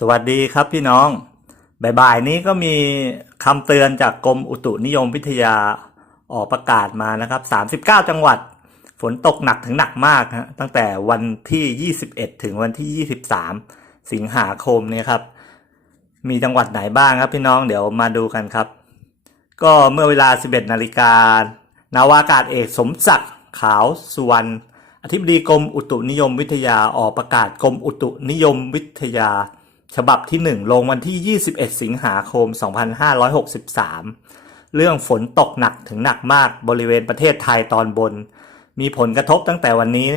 สวัสดีครับพี่น้องบ่ายๆนี้ก็มีคำเตือนจากกรมอุตุนิยมวิทยาออกประกาศมานะครับ 39 จังหวัด ฝนตกหนักถึงหนักมากฮะตั้งแต่วันที่ 21 ถึงวันที่ 23 สิงหาคมเนี่ยครับ มีจังหวัดไหนบ้างครับพี่น้องเดี๋ยวมาดูกันครับ ก็เมื่อเวลา 11 นาฬิกานาวากาศเอกสมศักดิ์ขาวสุวรรณอธิบดีกรมอุตุนิยมวิทยาออกประกาศกรมอุตุนิยมวิทยา ฉบับที่ 1 ลงวันที่ 21 สิงหาคม 2563 เรื่องฝนตกหนักถึงหนักมากบริเวณประเทศไทยตอนบน มีผลกระทบตั้งแต่วันนี้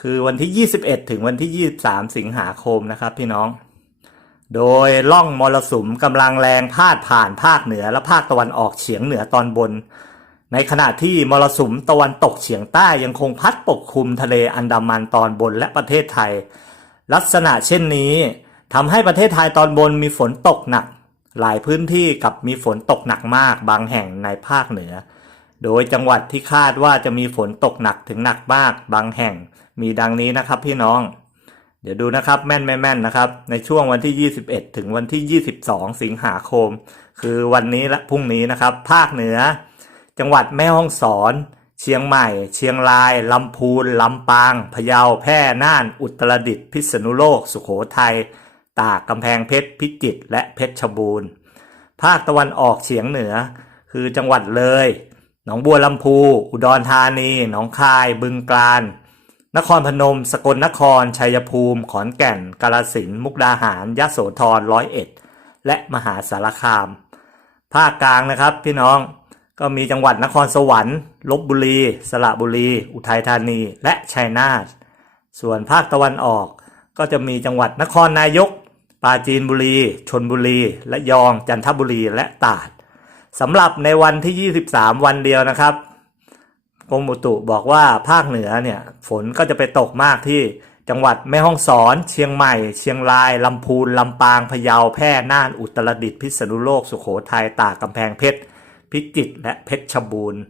คือวันที่ 21 ถึงวันที่ 23 สิงหาคมนะครับพี่น้อง โดยล่องมรสุมกำลังแรงพาดผ่านภาคเหนือและภาคตะวันออกเฉียงเหนือตอนบน ในขณะที่มรสุมตะวันตกเฉียงใต้ยังคงพัดปกคลุมทะเลอันดามันตอนบนและประเทศไทย ลักษณะเช่นนี้ ทำให้ประเทศไทยตอนบนมีฝนตกหนัก หลายพื้นที่กับมีฝนตกหนักมากบางแห่งในภาคเหนือ โดยจังหวัดที่คาดว่าจะมีฝนตกหนักถึงหนักมากบางแห่งมีดังนี้นะครับพี่น้อง เดี๋ยวดูนะครับแม่นไม่แม่นนะครับ ในช่วงวันที่ 21 ถึงวันที่ 22 สิงหาคม คือวันนี้และพรุ่งนี้นะครับ ภาคเหนือ จังหวัดแม่ฮ่องสอนเชียงใหม่ เชียงราย ลำพูน ลำปาง พะเยา แพร่ น่าน อุตรดิตถ์ พิษณุโลก สุโขทัย ตากกำแพงเพชรพิจิตรและเพชรชบูรณ์ ภาคตะวันออกเฉียงเหนือ คือจังหวัดเลย หนองบัวลำพู อุดรธานี หนองคาย บึงกาฬนครพนม สกลนคร ชัยภูมิ ขอนแก่น กาฬสินมุกดาหารยะโสธรร้อยเอ็ด และมหาสารคาม ภาคกลางนะครับพี่น้องก็มีจังหวัดนครสวรรค์ลบบุรี สระบุรี อุทัยธานี และชัยนาท ส่วนภาคตะวันออกก็จะมีจังหวัดนครนายก ปราจีนบุรีชนบุรีและยองจันทบุรีและตราดสำหรับในวันที่ 23 วันเดียวนะครับกรมอุตุบอกว่าภาคเหนือเนี่ยฝนก็จะไปตกมากที่จังหวัดแม่ฮ่องสอน เชียงใหม่ เชียงรายลำพูนลำปางพะเยาแพร่น่านอุตรดิตถ์พิษณุโลกสุโขทัยตากกำแพงเพชร พิจิตรและเพชรชบูรณ์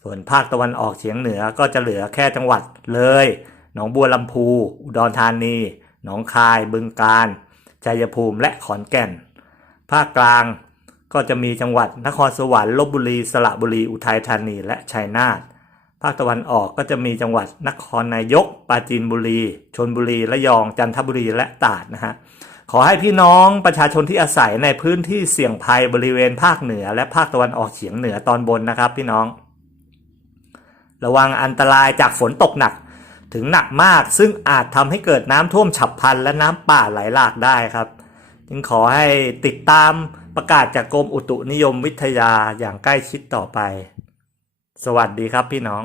ส่วนภาคตะวันออกเฉียงเหนือก็จะเหลือแค่จังหวัดเลย หนองบัวลำพู อุดรธานี หนองคายบึงกาฬ ชัยภูมิและขอนแก่น ภาคกลางก็จะมีจังหวัดนครสวรรค์ลบบุรีสระบุรีอุทัยธานีและชัยนาทภาคตะวันออกก็จะมีจังหวัดนครนายก ปราจีนบุรีชนบุรีระยองจันทบุรีและตราดนะฮะขอให้พี่น้องประชาชนที่อาศัยในพื้นที่เสี่ยงภัยบริเวณภาคเหนือ และภาคตะวันออกเฉียงเหนือตอนบนนะครับ พี่น้อง ระวังอันตรายจากฝนตกหนัก ถึงหนักมากซึ่งอาจทำให้เกิดน้ำท่วมฉับพลันและน้ำป่าไหลหลากได้ครับ จึงขอให้ติดตามประกาศจากกรมอุตุนิยมวิทยาอย่างใกล้ชิดต่อไป สวัสดีครับพี่น้อง